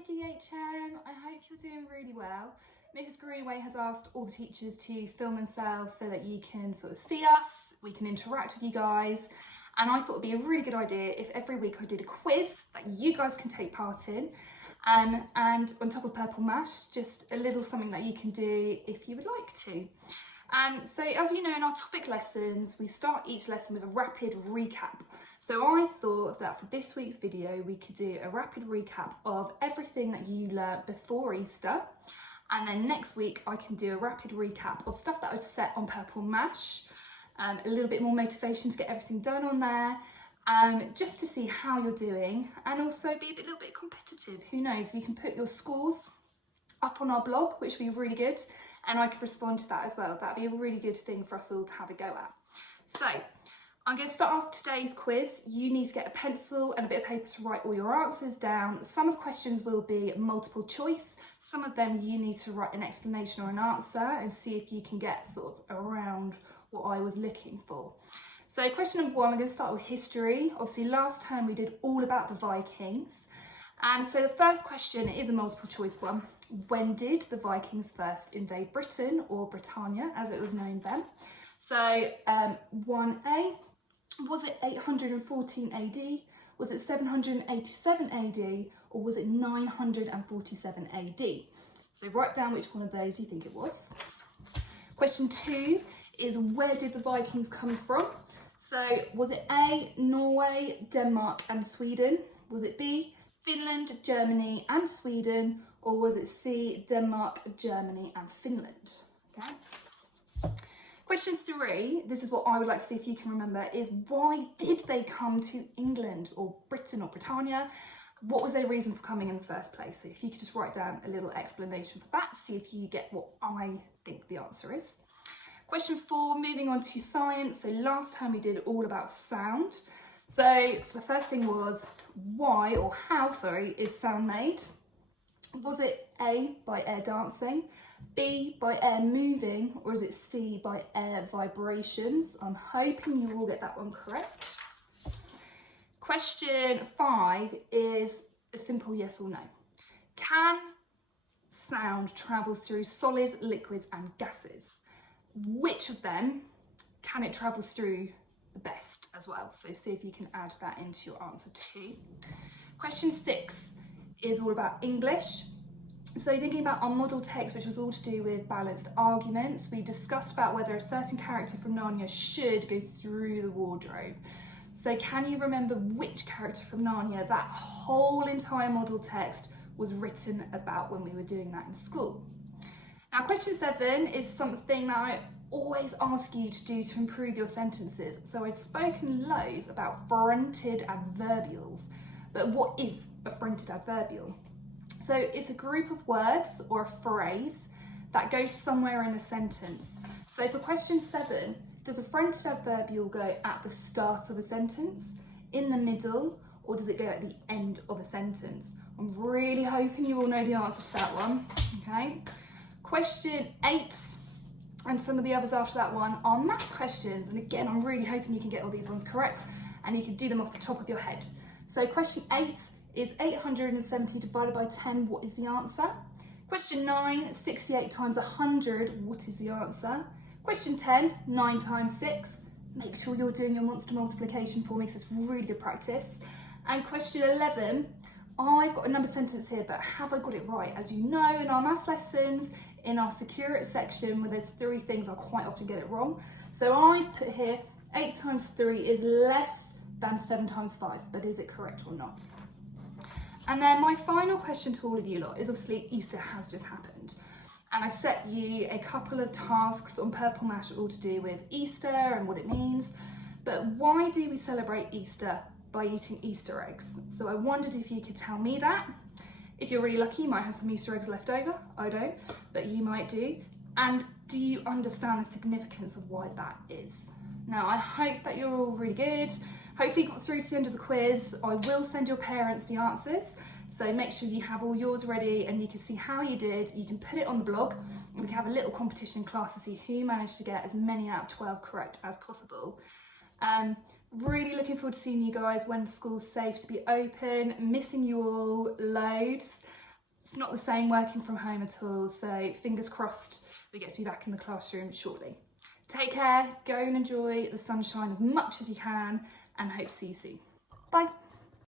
Hi GHM, I hope you're doing really well. Mrs Greenaway has asked all the teachers to film themselves so that you can sort of see us, we can interact with you guys, and I thought it'd be a really good idea if every week I did a quiz that you guys can take part in, and on top of Purple Mash, just a little something that you can do if you would like to. So as you know, in our topic lessons, we start each lesson with a rapid recap. So I thought that for this week's video, we could do a rapid recap of everything that you learnt before Easter. And then next week, I can do a rapid recap of stuff that I've set on Purple Mash, a little bit more motivation to get everything done on there, just to see how you're doing, and also be a little bit competitive. Who knows, you can put your scores up on our blog, which would be really good. And I could respond to that as well. That'd be a really good thing for us all to have a go at. So I'm going to start off today's quiz. You need to get a pencil and a bit of paper to write all your answers down. Some of the questions will be multiple choice. Some of them you need to write an explanation or an answer and see if you can get sort of around what I was looking for. So question number one, I'm going to start with history. Obviously last time we did all about the Vikings. And so the first question is a multiple choice one. When did the Vikings first invade Britain, or Britannia as it was known then? So 1A, was it 814 AD? Was it 787 AD? Or was it 947 AD? So write down which one of those you think it was. Question 2 is where did the Vikings come from? So was it A, Norway, Denmark and Sweden? Was it B, Finland, Germany and Sweden? Or was it C, Denmark, Germany and Finland? Okay. Question 3, this is what I would like to see if you can remember, is why did they come to England or Britain or Britannia? What was their reason for coming in the first place? So if you could just write down a little explanation for that, see if you get what I think the answer is. Question 4, moving on to science. So last time we did all about sound. So the first thing was why, or how, sorry, is sound made? Was it A, by air dancing, B, by air moving, or is it C, by air vibrations? I'm hoping you will get that one correct. Question 5 is a simple yes or no. Can sound travel through solids, liquids and gases? Which of them can it travel through the best as well? So see if you can add that into your answer too. Question 6 is all about English. So thinking about our model text, which was all to do with balanced arguments, we discussed about whether a certain character from Narnia should go through the wardrobe. So can you remember which character from Narnia that whole entire model text was written about when we were doing that in school? Now question 7 is something that I always ask you to do to improve your sentences. So I've spoken loads about fronted adverbials, but what is a fronted adverbial? So it's a group of words or a phrase that goes somewhere in a sentence. So for question 7, does a fronted adverbial go at the start of a sentence, in the middle, or does it go at the end of a sentence? I'm really hoping you all know the answer to that one, okay? Question 8 and some of the others after that one are maths questions. And again, I'm really hoping you can get all these ones correct and you can do them off the top of your head. So question 8 is 870 divided by 10, what is the answer? Question 9, 68 times 100, what is the answer? Question 10, 9 times 6. Make sure you're doing your monster multiplication for me because it's really good practice. And question 11, I've got a number sentence here, but have I got it right? As you know, in our maths lessons, in our secure it section, where there's 3 things, I quite often get it wrong. So I've put here 8 times 3 is less than 7 times 5, but is it correct or not? And then my final question to all of you lot is obviously Easter has just happened. And I set you a couple of tasks on Purple Mash all to do with Easter and what it means. But why do we celebrate Easter by eating Easter eggs? So I wondered if you could tell me that. If you're really lucky, you might have some Easter eggs left over. I don't, but you might do. And do you understand the significance of why that is? Now, I hope that you're all really good. Hopefully you got through to the end of the quiz. I will send your parents the answers. So make sure you have all yours ready and you can see how you did. You can put it on the blog and we can have a little competition in class to see who managed to get as many out of 12 correct as possible. Really looking forward to seeing you guys when school's safe to be open. Missing you all loads. It's not the same working from home at all, so fingers crossed we get to be back in the classroom shortly. Take care, go and enjoy the sunshine as much as you can, and hope to see you soon. Bye.